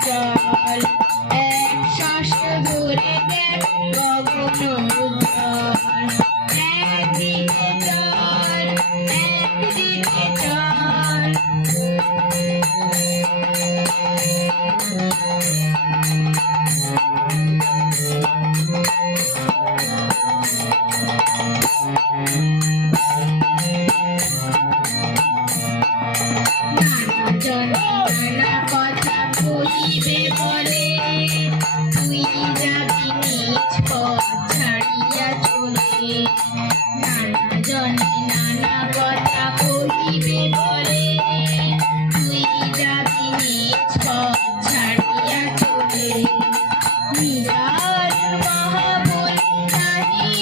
igual. বলে নানা জনে নানা কথা কহিবে বলে তুই যাবি নিজ পথ ছাড়িয়া চলে নিরার মহাবল নাহি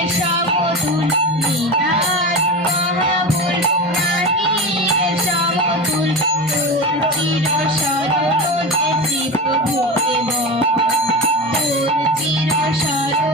এসব তুল নিরার মহাবল নাহি এসব তুল তোর চির সরল যে শ্রী প্রভু এবং তোর চির সরল